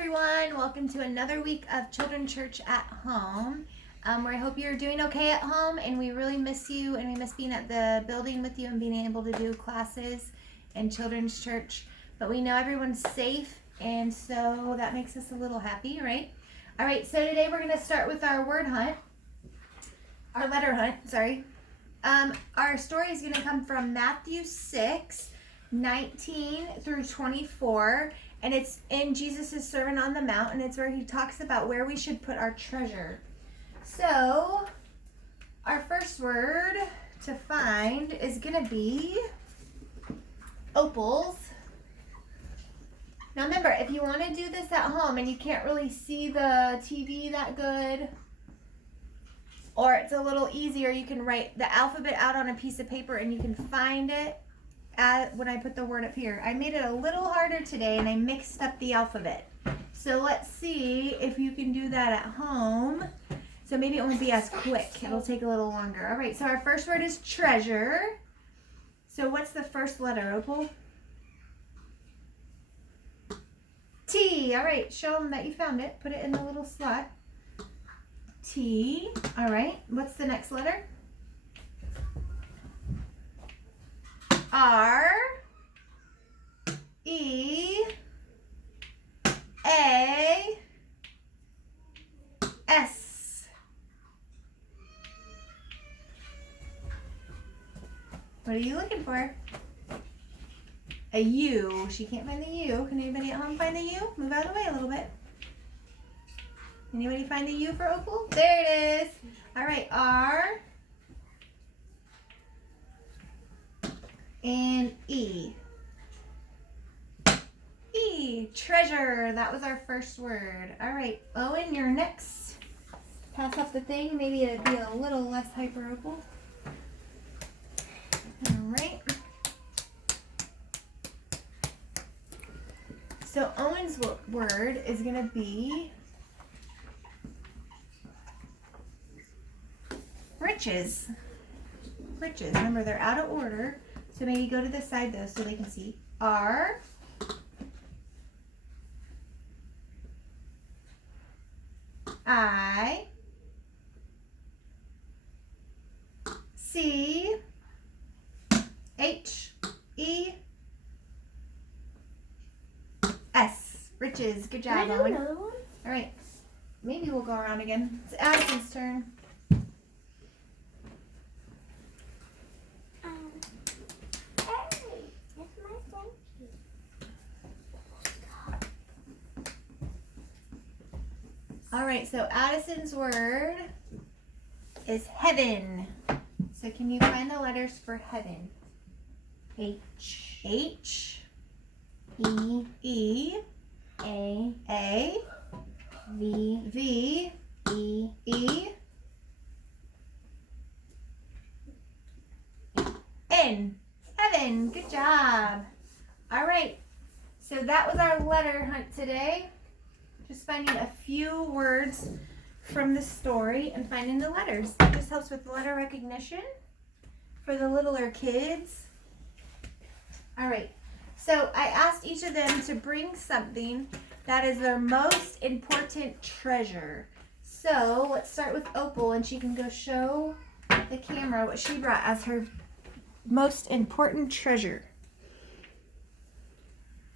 everyone. Welcome to another week of Children's Church at Home. Where I hope you're doing okay at home, and we really miss you, and we miss being at the building with you and being able to do classes in Children's Church. But we know everyone's safe, and so that makes us a little happy, right? All right, so today we're going to start with our word hunt. Our letter hunt, sorry. Our story is going to come from Matthew 6:19 through 24. And it's in Jesus' Sermon on the Mount, and it's where he talks about where we should put our treasure. So, our first word to find is going to be opals. Now remember, if you want to do this at home and you can't really see the TV that good, or it's a little easier, you can write the alphabet out on a piece of paper and you can find it when I put the word up here. I made it a little harder today and I mixed up the alphabet. So let's see if you can do that at home. So maybe it won't be as quick. It'll take a little longer. All right, so our first word is treasure. So what's the first letter, Opal? T. All right, show them that you found it. Put it in the little slot. T. All right, what's the next letter? R, E, A, S. What are you looking for? A U. She can't find the U. Can anybody at home find the U? Move out of the way a little bit. Anybody find the U for Opal? There it is. All right, R. And E. E, treasure. That was our first word. All right, Owen, you're next. Pass up the thing. Maybe it'd be a little less hyper-opal. All right. So Owen's word is going to be riches. Riches. Remember, they're out of order. So maybe go to the side though so they can see. R, I, C, H, E, S. Riches. Good job, Can I do Owen. another one? All right. Maybe we'll go around again. It's Addison's turn. All right, so Addison's word is heaven. So can you find the letters for heaven? H. H, E. E, A. A, V. V, E. E, N. Heaven. Good job. All right, so that was our letter hunt today. Just finding a few words from the story and finding the letters. That just helps with letter recognition for the littler kids. All right, so I asked each of them to bring something that is their most important treasure. So let's start with Opal, and she can go show the camera what she brought as her most important treasure.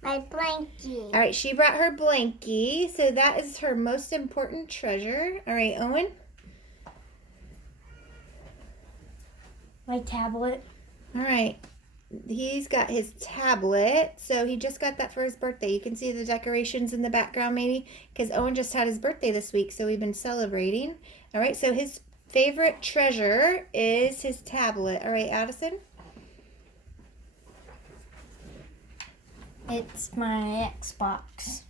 My blankie. All right, she brought her blankie, so that is her most important treasure. All right, Owen. My tablet. All right, he's got his tablet, so he just got that for his birthday. You can see the decorations in the background maybe, because Owen just had his birthday this week, so we've been celebrating. All right, so his favorite treasure is his tablet. All right, Addison. It's my Xbox.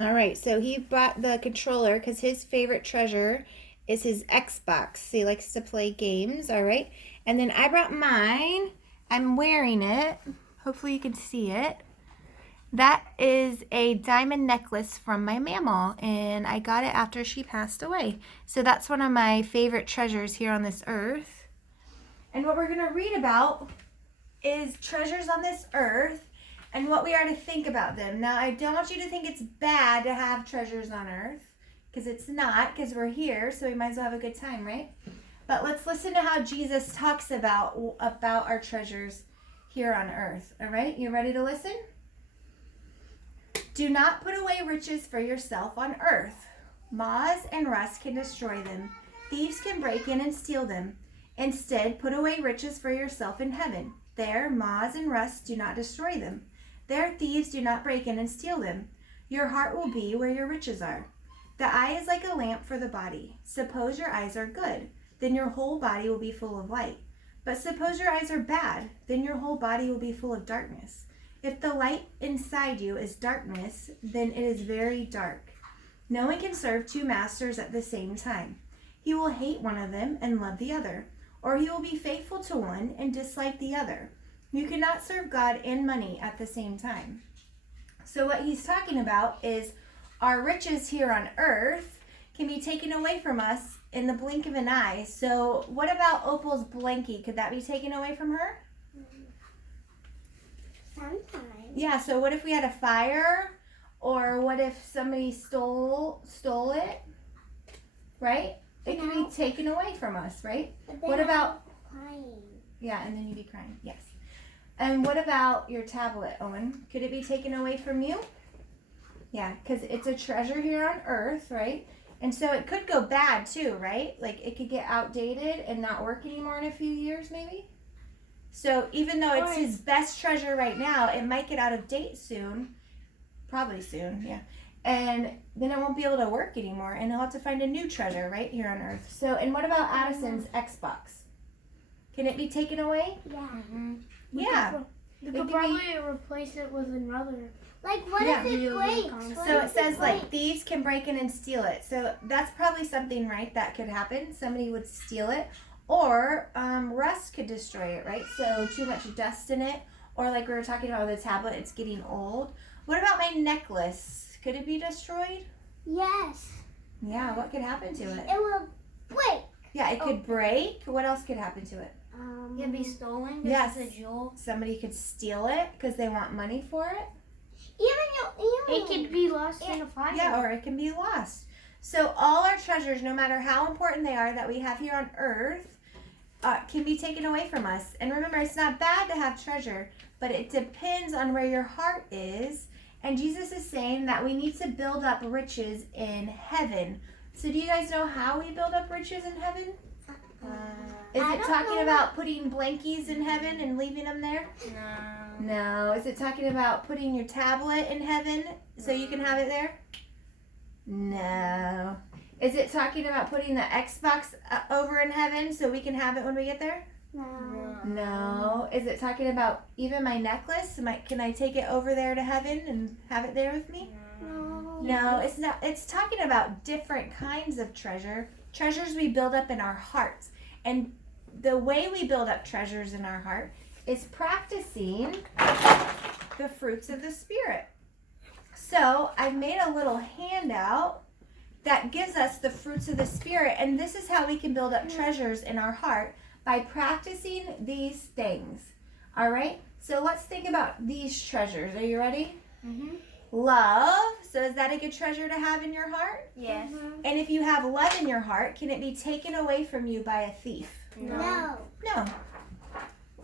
All right, so he bought the controller because his favorite treasure is his Xbox. So he likes to play games, all right? And then I brought mine. I'm wearing it. Hopefully you can see it. That is a diamond necklace from my mammal, and I got it after she passed away. So that's one of my favorite treasures here on this earth. And what we're going to read about is treasures on this earth and what we are to think about them. Now, I don't want you to think it's bad to have treasures on earth, because it's not, because we're here, so we might as well have a good time, right? But let's listen to how Jesus talks about our treasures here on earth. All right, you ready to listen? Do not put away riches for yourself on earth. Moths and rust can destroy them. Thieves can break in and steal them. Instead, put away riches for yourself in heaven. There, moths and rust do not destroy them. There, thieves do not break in and steal them. Your heart will be where your riches are. The eye is like a lamp for the body. Suppose your eyes are good, then your whole body will be full of light. But suppose your eyes are bad, then your whole body will be full of darkness. If the light inside you is darkness, then it is very dark. No one can serve two masters at the same time. He will hate one of them and love the other, or he will be faithful to one and dislike the other. You cannot serve God and money at the same time. So what he's talking about is our riches here on earth can be taken away from us in the blink of an eye. So what about Opal's blankie? Could that be taken away from her? Sometimes. Yeah, so what if we had a fire? Or what if somebody stole it? Right? It can be taken away from us, right? What about crying? Yeah, and then you'd be crying. Yes. And what about your tablet, Owen? Could it be taken away from you? Yeah, because it's a treasure here on earth, right? And so it could go bad too, right? Like it could get outdated and not work anymore in a few years, maybe. So even though it's his best treasure right now, it might get out of date soon. Probably soon, yeah. And then it won't be able to work anymore, and he'll have to find a new treasure right here on earth. So, and what about Addison's Xbox? Can it be taken away? Yeah. Mm-hmm. Yeah. You could probably replace it with another. Like what Yeah. if it Video breaks? console. What So if it says like breaks? thieves can break in and steal it. So that's probably something, right, that could happen. Somebody would steal it. Or rust could destroy it, right? So too much dust in it. Or like we were talking about with the tablet, it's getting old. What about my necklace? Could it be destroyed? Yes. Yeah, what could happen to it? It will break. Yeah, it could break. What else could happen to it? It can be stolen. Yes. It's a jewel. Somebody could steal it because they want money for it. Even It could be lost in a fire. Yeah, or it can be lost. So all our treasures, no matter how important they are that we have here on earth, can be taken away from us. And remember, it's not bad to have treasure, but it depends on where your heart is. And Jesus is saying that we need to build up riches in heaven. So do you guys know how we build up riches in heaven? Is I it don't talking know. about putting blankies in heaven and leaving them there? No. No. Is it talking about putting your tablet in heaven so you can have it there? No. Is it talking about putting the Xbox over in heaven so we can have it when we get there? No. No. Is it talking about even my necklace? Can I take it over there to heaven and have it there with me? No. No, it's not. It's talking about different kinds of treasure. Treasures we build up in our hearts. And the way we build up treasures in our heart is practicing the fruits of the Spirit. So I've made a little handout that gives us the fruits of the Spirit. And this is how we can build up treasures in our heart, by practicing these things. All right? So let's think about these treasures. Are you ready? Mm-hmm. Love. So is that a good treasure to have in your heart? Yes. And if you have love in your heart, can it be taken away from you by a thief? No. No.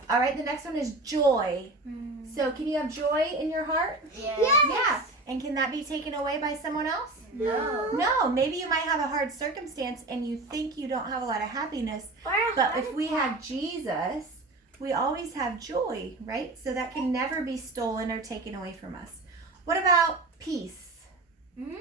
All right, the next one is joy. Mm. So can you have joy in your heart? Yes. Yeah. And can that be taken away by someone else? No. No. Maybe you might have a hard circumstance and you think you don't have a lot of happiness. But if we have Jesus, we always have joy, right? So that can never be stolen or taken away from us. What about peace? Mm-hmm.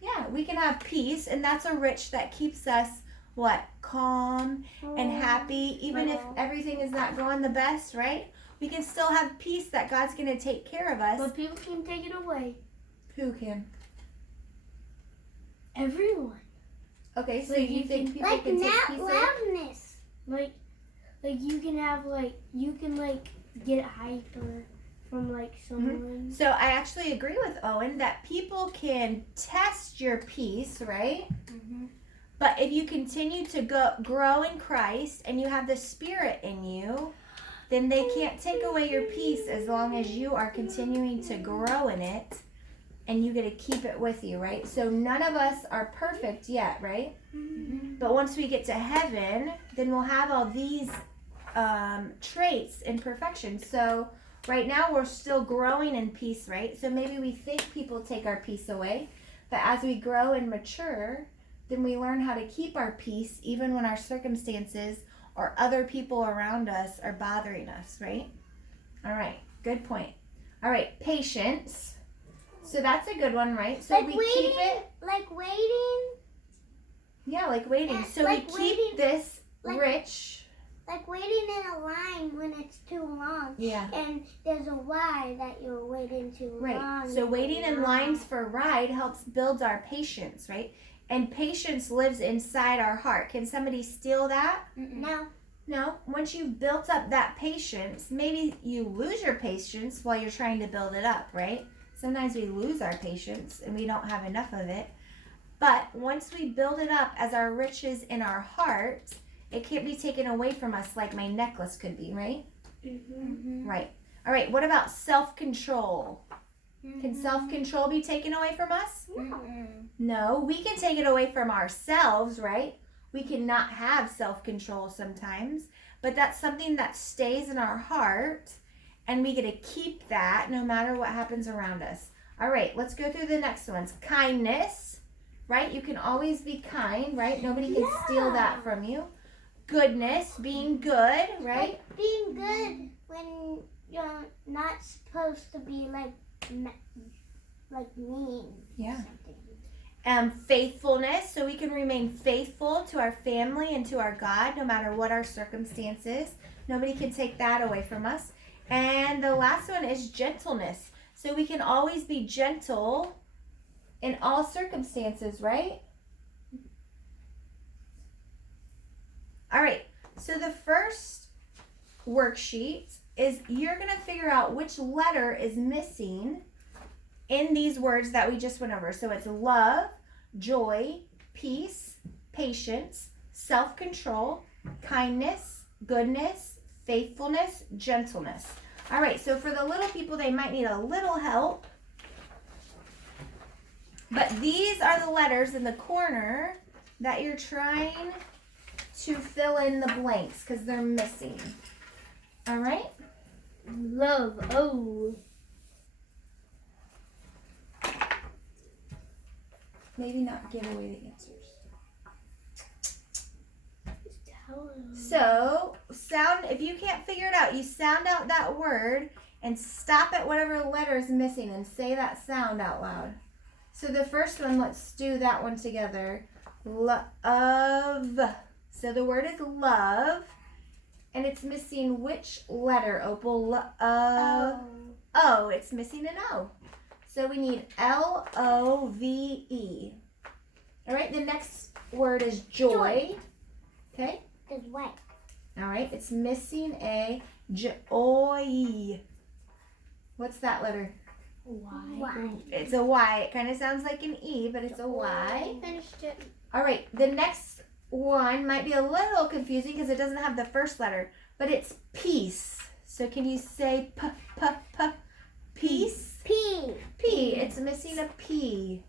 Yeah, we can have peace, and that's a rich that keeps us, what? Calm and happy, even if everything is not going the best, right? We can still have peace that God's going to take care of us. But people can take it away. Who can? Everyone. Okay, so Like you you think can- people Like can take not peace away? loudness. Like you can have you can get hyper from someone. So I actually agree with Owen that people can test your peace, right? Mm-hmm. But if you continue to grow in Christ and you have the Spirit in you, then they can't take away your peace as long as you are continuing to grow in it and you get to keep it with you, right? So none of us are perfect yet, right? But once we get to heaven, then we'll have all these traits in perfection. So right now we're still growing in peace, right? So maybe we think people take our peace away, but as we grow and mature, then we learn how to keep our peace even when our circumstances or other people around us are bothering us, right? All right, good point. All right, patience. So that's a good one, right? So Like we waiting, keep it. like waiting, Yeah, like waiting. So like we keep waiting, this like- rich. like waiting in a line when it's too long. Yeah. And there's a why that you're waiting too long. Right. So waiting in lines for a ride helps build our patience, right? And patience lives inside our heart. Can somebody steal that? No. No. Once you've built up that patience, maybe you lose your patience while you're trying to build it up, right? Sometimes we lose our patience and we don't have enough of it. But once we build it up as our riches in our heart, it can't be taken away from us like my necklace could be, right? Right. All right. What about self-control? Can self-control be taken away from us? No. We can take it away from ourselves, right? We cannot have self-control sometimes, but that's something that stays in our heart, and we get to keep that no matter what happens around us. All right. Let's go through the next ones. Kindness, right? You can always be kind, right? Nobody can steal that from you. Goodness, being good, right? Like being good when you're not supposed to be like mean. Yeah. Faithfulness, so we can remain faithful to our family and to our God no matter what our circumstances. Nobody can take that away from us. And the last one is gentleness. So we can always be gentle in all circumstances, right? All right, so the first worksheet is you're going to figure out which letter is missing in these words that we just went over. So it's love, joy, peace, patience, self-control, kindness, goodness, faithfulness, gentleness. All right, so for the little people, they might need a little help. But these are the letters in the corner that you're trying to fill in the blanks because they're missing. All right? Love. Oh. Maybe not give away the answers. Tell them. So, sound, if you can't figure it out, you sound out that word and stop at whatever letter is missing and say that sound out loud. So the first one, let's do that one together. Love. So the word is love, and it's missing which letter, Opal? O. It's missing an O. So we need L-O-V-E. All right, the next word is joy. Okay. Is white. All right, it's missing a joy. What's that letter? Why? It's a Y. It kind of sounds like an E, but it's a Y. Finished it. All right, the next one might be a little confusing because it doesn't have the first letter, but it's peace. So can you say peace? P. P. It's missing a P.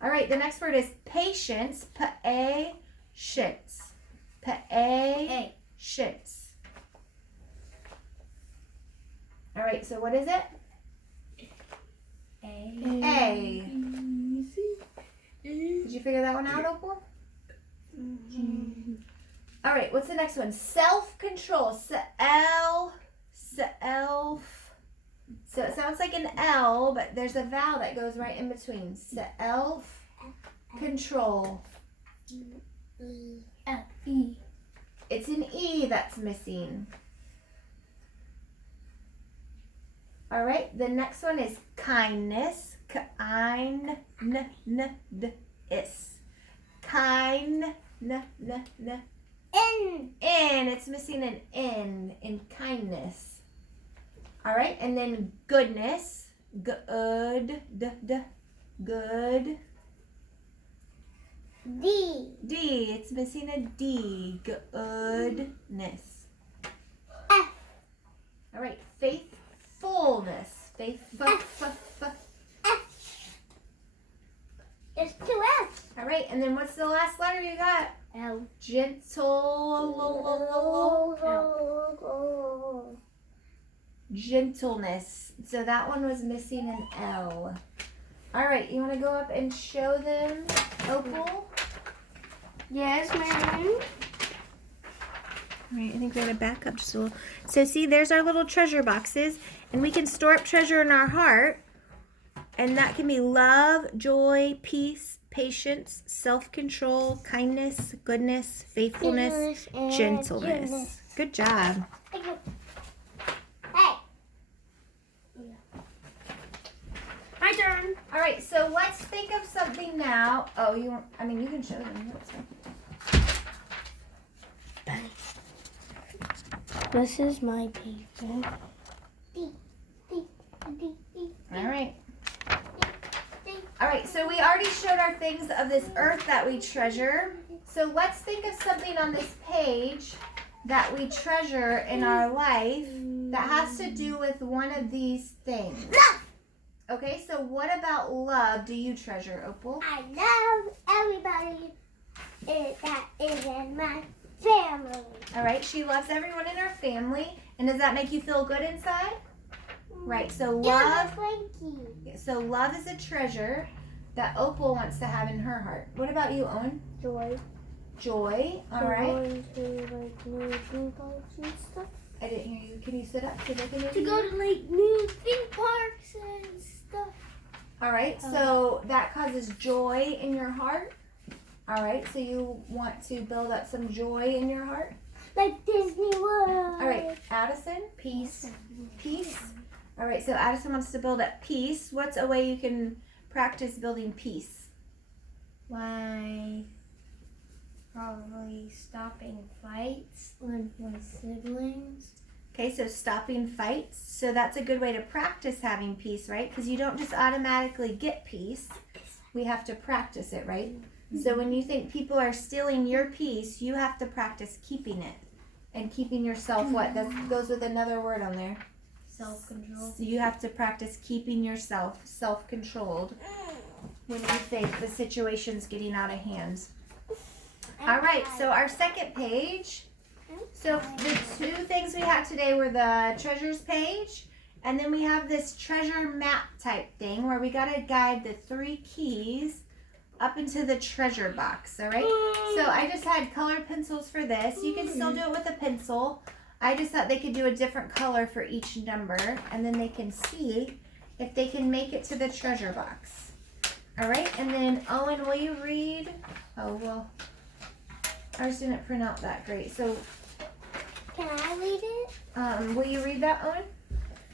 All right, the next word is patience. Pa-a-shits. Pa-a-shits. All right, so what is it? A. Did you figure that one out, Opal? All right, what's the next one? Self-control. Self. So it sounds like an L, but there's a vowel that goes right in between. Self-control. F-E. It's an E that's missing. All right, the next one is kindness. Kindness. Kind. N. N. It's missing an N in kindness. All right, and then goodness. Good. Good. D. D. It's missing a D. Goodness. F. All right, faithfulness. There's 2 F's. All right, and then what's the last letter you got? L. Gentleness. So that one was missing an L. All right, you want to go up and show them, Opal? Yes, ma'am. All right, I think we're gonna back up just a little. So see, there's our little treasure boxes, and we can store up treasure in our heart, and that can be love, joy, peace, patience, self-control, kindness, goodness, faithfulness, And gentleness. goodness. Good job. Thank you. Hey. My turn. All right, so let's think of something now. Oh, you can show them. That's fine. This is my paper. All right. All right, so we already showed our things of this earth that we treasure. So let's think of something on this page that we treasure in our life that has to do with one of these things. Love. Okay, so what about love do you treasure, Opal? I love everybody that is in my family. All right, she loves everyone in her family. And does that make you feel good inside? Right, so Yeah, love, Frankie. so love is a treasure that Opal wants to have in her heart. What about you, Owen? Joy. Joy, all right. Going to like new theme parks and stuff. I didn't hear you. Can you sit up so they can hear To you? go to like new theme parks and stuff. All right, so that causes joy in your heart. All right, so you want to build up some joy in your heart. Like Disney World. All right, Addison, peace. Peace. All right, so Addison wants to build up peace. What's a way you can practice building peace? Like probably stopping fights with my siblings. Okay, so stopping fights. So that's a good way to practice having peace, right? Because you don't just automatically get peace. We have to practice it, right? So when you think people are stealing your peace, you have to practice keeping it. And keeping yourself what? That goes with another word on there. Self-control. So you have to practice keeping yourself self-controlled when you think the situation's getting out of hand. All right, so our second page. So the 2 things we had today were the treasures page, and then we have this treasure map type thing where we got to guide the 3 keys up into the treasure box, all right? So I just had colored pencils for this. You can still do it with a pencil. I just thought they could do a different color for each number, and then they can see if they can make it to the treasure box. All right, and then Owen, will you read? Oh, well, ours didn't print out that great. So Can I read it? will you read that, Owen?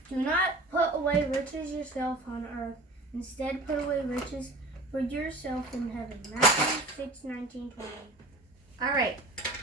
Do not put away riches yourself on earth. Instead, put away riches for yourself in heaven. Matthew 6:19-20. All right.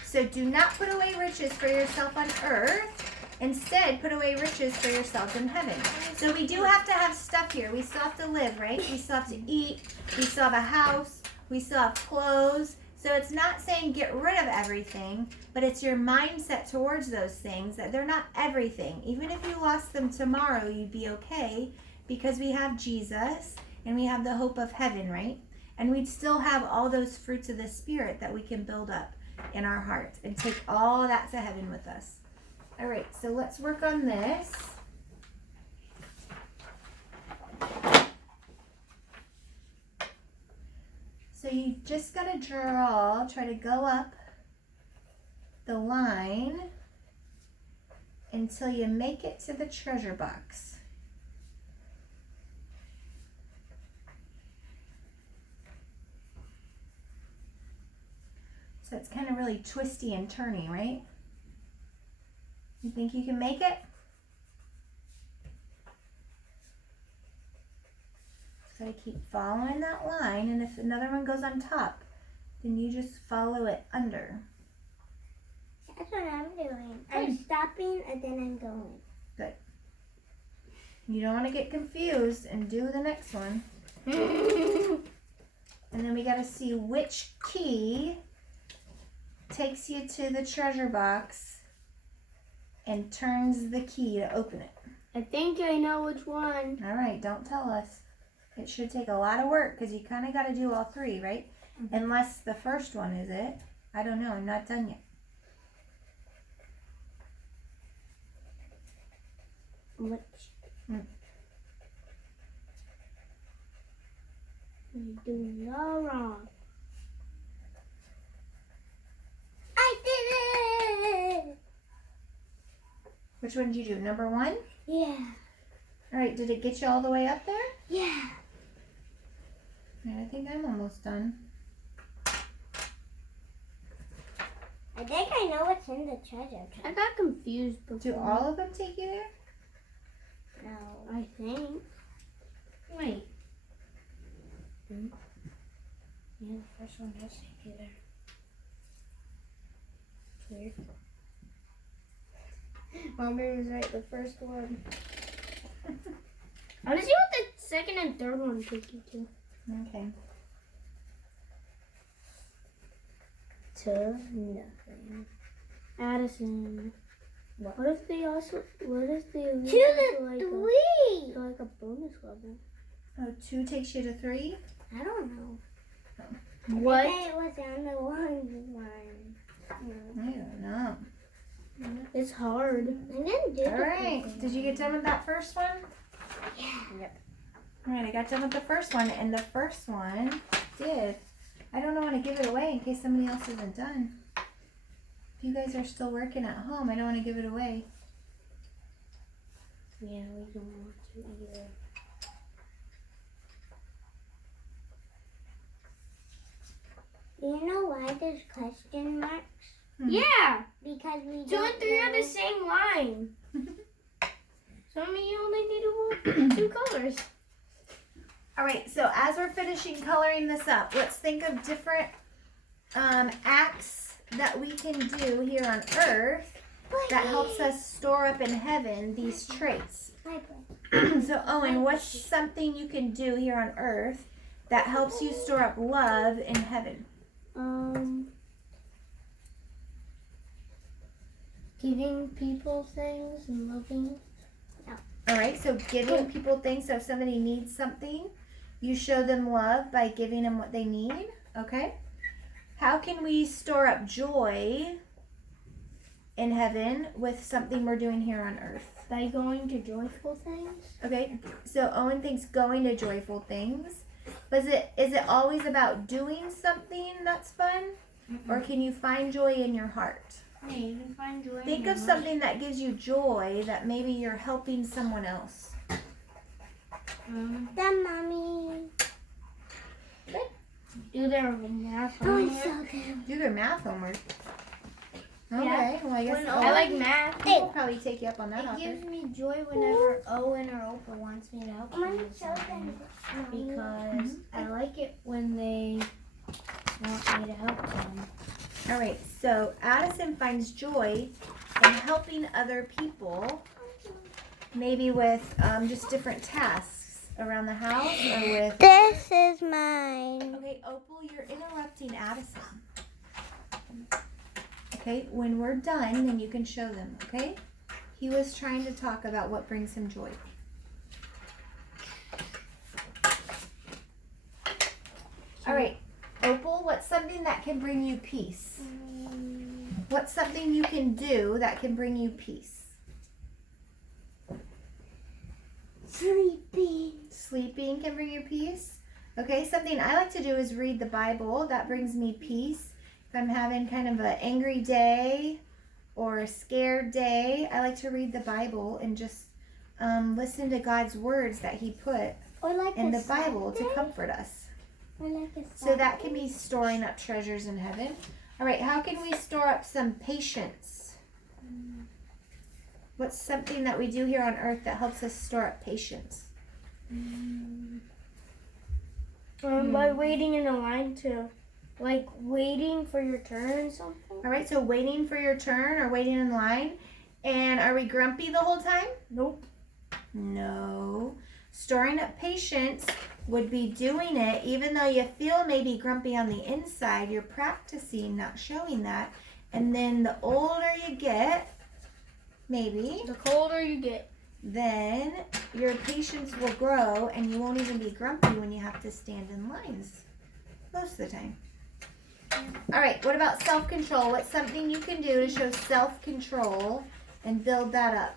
So do not put away riches for yourself on earth. Instead, put away riches for yourselves in heaven. So we do have to have stuff here. We still have to live, right? We still have to eat. We still have a house. We still have clothes. So it's not saying get rid of everything, but it's your mindset towards those things that they're not everything. Even if you lost them tomorrow, you'd be okay because we have Jesus and we have the hope of heaven, right? And we'd still have all those fruits of the Spirit that we can build up in our hearts and take all that to heaven with us. All right, so let's work on this. So you just got to try to go up the line until you make it to the treasure box. So it's kind of really twisty and turny, right? You think you can make it? So I keep following that line, and if another one goes on top, then you just follow it under. That's what I'm doing. I'm stopping and then I'm going. You don't want to get confused and do the next one. And then we got to see which key takes you to the treasure box and turns the key to open it. I think I know which one. All right, don't tell us. It should take a lot of work because you kind of got to do all three, right? Unless the first one is it. I don't know. I'm not done yet. Which? Mm. You're doing it all wrong. I did it! Which one did you do? Number 1? Yeah. All right, did it get you all the way up there? Yeah. All right, I think I'm almost done. I think I know what's in the treasure I chest. got confused before. Do all of them take you there? No. I think. Wait. Yeah, the first one does take you there. Weird. Mommy was right, the first one. I want to see what the second and third one take you to. Okay. To nothing. Addison. What if they also? What if they lead To you the like 3! to like a bonus level? Oh, 2 takes you to 3? I don't know. What? I think it was on the one. I don't know. It's hard. I'm gonna do All right. Did you get done with that first one? Yeah. All right, I got done with the first one, and the first one did. I don't want to give it away in case somebody else isn't done. If you guys are still working at home, I don't want to give it away. Yeah, we don't want to either. You know why there's question marks? Mhm. Yeah, Because we 2 don't and 3 are know. the same line. So I mean, you only need 2 colors. All right, so as we're finishing coloring this up, let's think of different acts that we can do here on Earth that helps us store up in heaven these traits. So, Owen, what's something you can do here on Earth that helps you store up love in heaven? Giving people things and loving. All right, so giving people things. So if somebody needs something, you show them love by giving them what they need. Okay. How can we store up joy in heaven with something we're doing here on Earth? By going to joyful things. Okay, so Owen thinks going to joyful things. But is it always about doing something that's fun? Or can you find joy in your heart? Yeah, you can find joy. Think of something that gives you joy that maybe you're helping someone else. The mommy. Do their math. Oh, it's homework. so good. Do their math homework. Okay, Yeah. well I guess When I like math. will probably take you up on that It offer. gives me joy whenever Owen or Oprah wants me to help them Mommy, with show something. them. Because I like it when they want me to help them. All right, so Addison finds joy in helping other people, maybe with just different tasks around the house or with... This is mine. Okay, Opal, you're interrupting Addison. Okay, when we're done, then you can show them, okay? He was trying to talk about what brings him joy. All right, Opal, what's something that can bring you peace? What's something you can do that can bring you peace? Sleeping. Sleeping can bring you peace. Okay, something I like to do is read the Bible. That brings me peace. If I'm having kind of an angry day or a scared day, I like to read the Bible and just listen to God's words that He put Or like in a the Bible to Saturday. comfort us. Or like a So that can be storing up treasures in heaven. All right, how can we store up some patience? What's something that we do here on earth that helps us store up patience? By waiting in a line to, like, waiting for your turn or something. All right, so waiting for your turn or waiting in line. And are we grumpy the whole time? Nope. No. Storing up patience would be doing it even though you feel maybe grumpy on the inside. You're practicing not showing that. And then the older you get, maybe, The colder you get. then your patience will grow and you won't even be grumpy when you have to stand in lines most of the time. All right, what about self-control? What's something you can do to show self-control and build that up?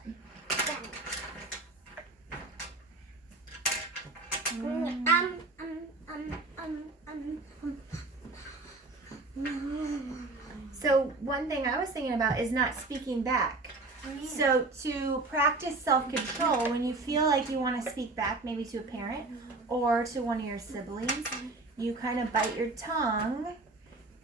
So one thing I was thinking about is not speaking back. So to practice self-control, when you feel like you want to speak back, maybe to a parent or to one of your siblings, you kind of bite your tongue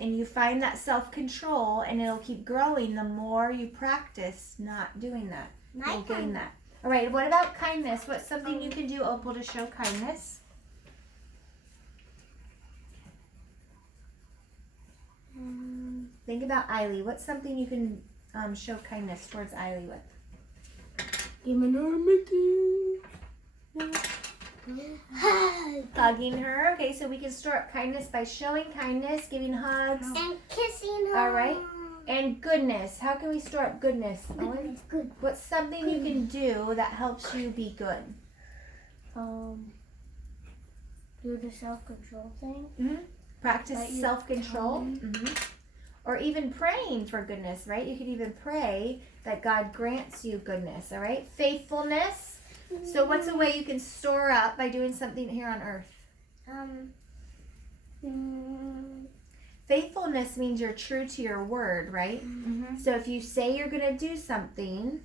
and you find that self-control, and it'll keep growing the more you practice not doing that. You'll gain that. All right, what about kindness? What's something you can do, Opal, to show kindness? Think about Eiley. What's something you can show kindness towards Eiley with? Give me another Mickey. Hugging her. Okay, so we can store up kindness by showing kindness, giving hugs. And kissing her. All right. And goodness. How can we store up goodness, Owen? Good. What's something you can do that helps you be good? Do the self-control thing. Practice Bite your self-control. tongue. Or even praying for goodness, right? You could even pray that God grants you goodness, all right? Faithfulness. So what's a way you can store up by doing something here on earth? Faithfulness means you're true to your word, right? So if you say you're going to do something,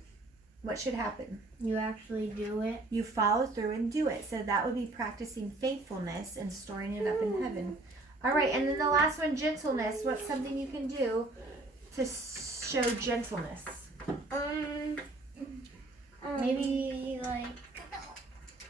what should happen? You actually do it. You follow through and do it. So that would be practicing faithfulness and storing it up in heaven. All right, and then the last one, gentleness. What's something you can do to show gentleness? Maybe like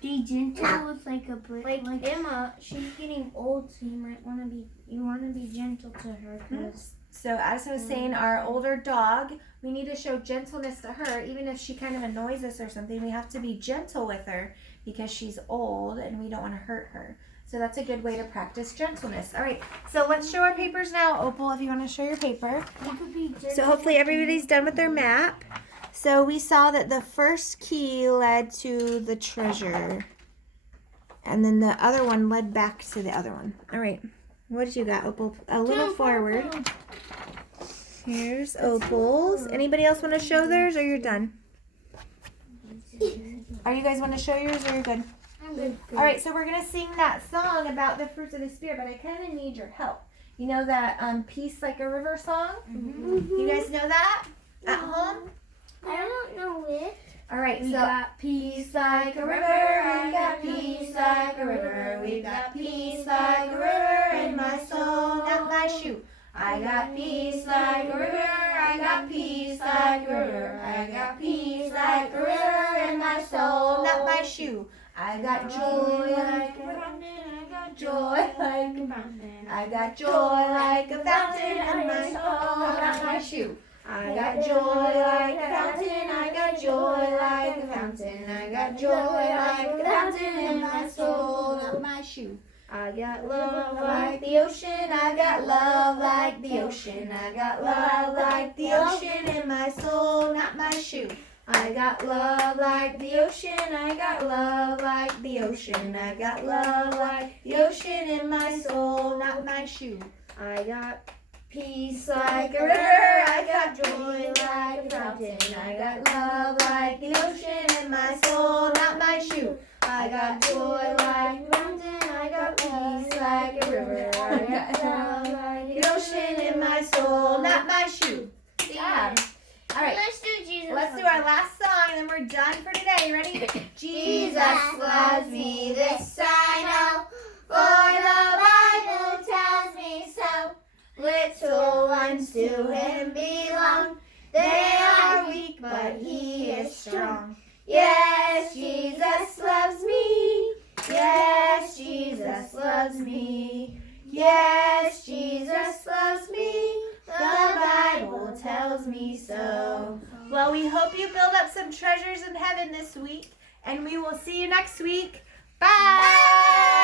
be gentle with like a brick. Like Emma, she's getting old, so you want to be gentle to her. 'Cause So as I was saying, our older dog, we need to show gentleness to her. Even if she kind of annoys us or something, we have to be gentle with her because she's old and we don't want to hurt her. So that's a good way to practice gentleness. All right, so let's show our papers now, Opal, if you want to show your paper. you could be gentle. So hopefully everybody's done with their map. So we saw that the first key led to the treasure. And then the other one led back to the other one. All right, what did you got, Opal? A little forward. Here's Opal's. Anybody else want to show theirs, or you're done? Are you guys want to show yours, or you're good? I'm good. All right, so we're going to sing that song about the fruits of the Spirit, but I kind of need your help. You know that Peace Like a River song? You guys know that at home? I don't know it. All right, We so got peace like a river, I got peace like a river. We got peace like a river in my soul, not my shoe. I got peace like a river, I got peace like a river. I got peace like a river in my soul, not my shoe. I got joy like a fountain, I got joy like a fountain. I got joy like a fountain in my soul, not my shoe. I got joy like a fountain, I got joy like a fountain. I got joy like a fountain in my soul, not my shoe. I got love like the ocean, I got love like the ocean. I got love like the ocean in my soul, not my shoe. I got love like the ocean, I got love like the ocean. I got love like the ocean in my soul, not my shoe. I got peace like a river, I got joy like a fountain. I got love like the ocean in my soul, not my shoe. I got joy like a fountain, I got peace like a river. I got love like the ocean in my soul, not my shoe. Yeah. All right. Let's do Jesus. Let's do our last song and then we're done for today. Ready? Jesus loves me, this I know, for the Bible tells me so. Little ones to him belong. They are weak, but he is strong. Yes, Jesus loves me. Yes, Jesus loves me. Yes, Jesus loves me. The Bible tells me so. Well, we hope you build up some treasures in heaven this week, and we will see you next week. Bye.